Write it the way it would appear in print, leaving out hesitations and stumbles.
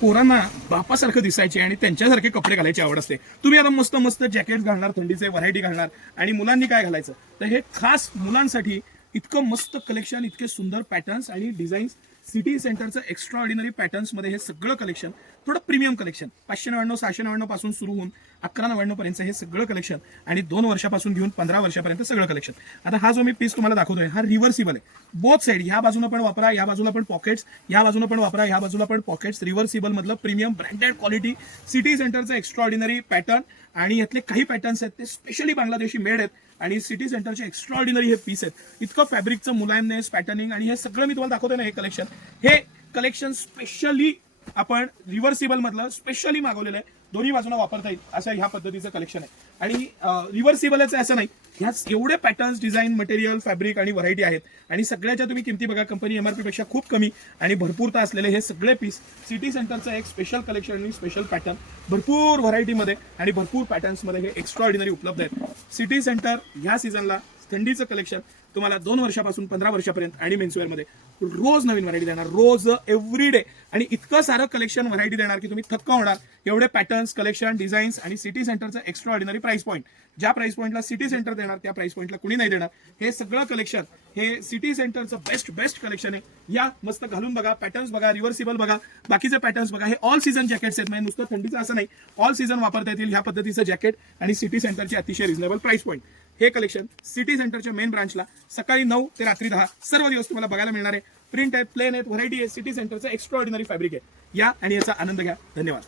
पोरांना बापासारखं दिसायचे आणि त्यांच्यासारखे कपडे घालायची आवड असते. तुम्ही आता मस्त मस्त जॅकेट घालणार, थंडीचे व्हरायटी घालणार, आणि मुलांनी काय घालायचं, तर हे खास मुलांसाठी इतकं मस्त कलेक्शन, इतके सुंदर पॅटर्न्स आणि डिझाईन्स. सिटी सेंटरचं एक्स्ट्रा ऑर्डिनरी पॅटर्न्समध्ये हे सगळं कलेक्शन, थोडं प्रीमियम कलेक्शन, 599 699 पासून सुरू होऊन 1199 पर्यंत हे सगळं कलेक्शन, आणि 2 वर्षापासून घेऊन 15 वर्षापर्यंत सगळं कलेक्शन. आता हा जो मी पीस तुम्हाला दाखवतोय हा रिव्हर्सिबल आहे. बोथ साईड, ह्या बाजूला पण वापरा, या बाजूला पण पॉकेट्स, या बाजूला पण वापरा, ह्या बाजूला पण पॉकेट्स. रिव्हर्सिबल मधलं प्रीमियम ब्रँडेड क्वालिटी सिटी सेंटरचं एक्स्ट्रा ऑर्डिनरी पॅटर्न, आणि यातले काही पॅटर्न्स आहेत ते स्पेशली बांगलादेशी मेड आहेत, आणि सिटी सेंटरचे एक्स्ट्रा ऑर्डिनरी हे पीस आहेत. इतकं फॅब्रिकचं मुलायमनेस, पॅटर्निंग, आणि हे सगळं मी तुम्हाला दाखवतोय ना, हे कलेक्शन स्पेशली आपण रिव्हर्सिबल मधलं स्पेशली मागवलेलं आहे. दोन्ही बाजूला वापरता येईल असं ह्या पद्धतीचं कलेक्शन आहे. आणि रिव्हर्सिबलच असं नाही, ह्याच एवढे पॅटर्न्स, डिझाईन, मटेरियल, फॅब्रिक आणि व्हरायटी आहेत. आणि सगळ्याच्या तुम्ही किमती बघा, कंपनी MRP पेक्षा खूप कमी आणि भरपूरता असलेले हे सगळे पीस सिटी सेंटरचं एक स्पेशल कलेक्शन आणि स्पेशल पॅटर्न, भरपूर व्हरायटीमध्ये आणि भरपूर पॅटर्न्समध्ये हे एक्स्ट्रा ऑर्डिनरी उपलब्ध आहेत. सिटी सेंटर ह्या सीझनला थंडीचं कलेक्शन तुम्हाला 2 वर्षापासून 15 वर्षापर्यंत आणि मेन्सवेअरमध्ये रोज नवीन व्हरायटी देणार, रोज एव्हरीडे, आणि इतकं सारं कलेक्शन व्हरायटी देणार की तुम्ही थक्क होणार. एवढे पॅटर्न्स, कलेक्शन, डिझाईन्स आणि सिटी सेंटरचं एक्स्ट्रा ऑर्डिनरी प्राइस पॉईंट. ज्या प्राइस पॉईंटला सिटी सेंटर देणार त्या प्राइस पॉईंटला कुणी नाही देणार. हे सगळं कलेक्शन हे सिटी सेंटरचं बेस्ट कलेक्शन आहे. या मस्त घालून बघा, पॅटर्न्स बघा, रिव्हर्सिबल बघा, बाकीचे पॅटर्न्स बघा. हे ऑल सीझन जॅकेट्स आहेत, म्हणजे नुसतं थंडीचं असं नाही, ऑल सीझन वापरता येतील ह्या पद्धतीचं जॅकेट, आणि सिटी सेंटरची अतिशय रिझनेबल प्राइस पॉईंट. हे कलेक्शन सिटी सेंटरच्या मेन ब्रांचला सकाळी 9 ते रात्री 10 सर्व दिवस तुम्हाला बघायला मिळणार आहे. प्रिंट आहेत, प्लेन आहेत, व्हरायटी आहे. सिटी सेंटरचं एक्स्ट्रा ऑर्डिनरी फॅब्रिक आहे. या आणि याचा आनंद घ्या. धन्यवाद.